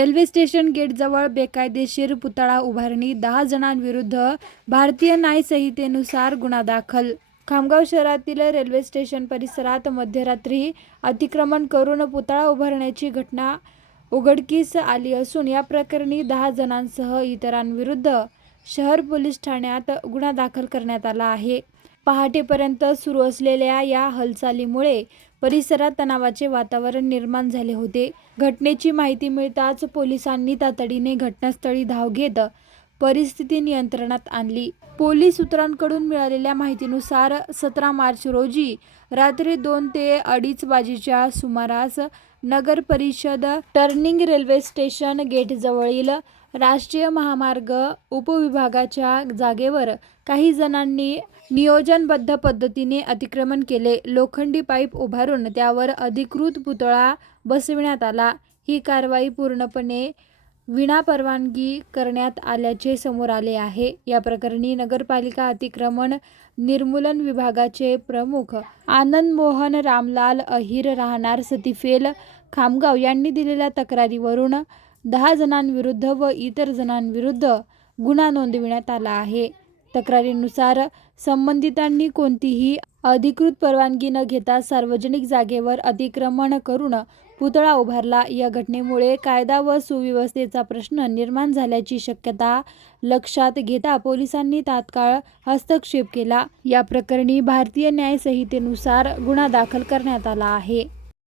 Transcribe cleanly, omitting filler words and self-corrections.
Railway station गेटजवळ बेकायदेशीर पुतळा उभारणी, 10 जणांविरुद्ध भारतीय न्याय संहितेनुसार गुन्हा दाखल. खामगाव शहरातील रेल्वे स्टेशन परिसरात मध्यरात्री अतिक्रमण करून पुतळा उभारण्याची घटना उघडकीस आली असून या प्रकरणी 10 जणांसह इतरांविरुद्ध शहर पोलीस ठाण्यात गुन्हा दाखल करण्यात आला आहे. पहाटेपर्यंत सुरू असलेल्या या हालचालीमुळे परिसरात तणावाचे वातावरण निर्माण झाले होते. घटनेची माहिती मिळताच पोलिसांनी तातडीने घटनास्थळी धाव घेत परिस्थिती नियंत्रणात आणली. पोलीस सूत्रांकडून मिळालेल्या माहितीनुसार 17 मार्च रोजी रात्री 2 ते 2:30 वाजेच्या सुमारास नगर परिषद टर्निंग रेल्वे स्टेशन गेटजवळील राष्ट्रीय महामार्ग उपविभागाच्या जागेवर काही जणांनी नियोजनबद्ध पद्धतीने अतिक्रमण केले. लोखंडी पाईप उभारून त्यावर अधिकृत पुतळा बसविण्यात आला. ही कारवाई पूर्णपणे विनापरवानगी करण्यात आल्याचे समोर आले आहे. या प्रकरणी नगरपालिका अतिक्रमण निर्मूलन विभागाचे प्रमुख आनंद मोहन रामलाल अहिर राहणार सतीफेल खामगाव यांनी दिलेल्या तक्रारीवरून 10 जणांविरुद्ध व इतर जणांविरुद्ध गुन्हा नोंदविण्यात आला आहे. तक्रारीनुसार संबंधितांनी कोणतीही अधिकृत परवानगी न घेता सार्वजनिक जागेवर अतिक्रमण करून पुतळा उभारला. या घटनेमुळे कायदा व सुव्यवस्थेचा प्रश्न निर्माण झाल्याची शक्यता लक्षात घेता पोलिसांनी तात्काळ हस्तक्षेप केला. या प्रकरणी भारतीय न्याय संहितेनुसार गुन्हा दाखल करण्यात आला आहे.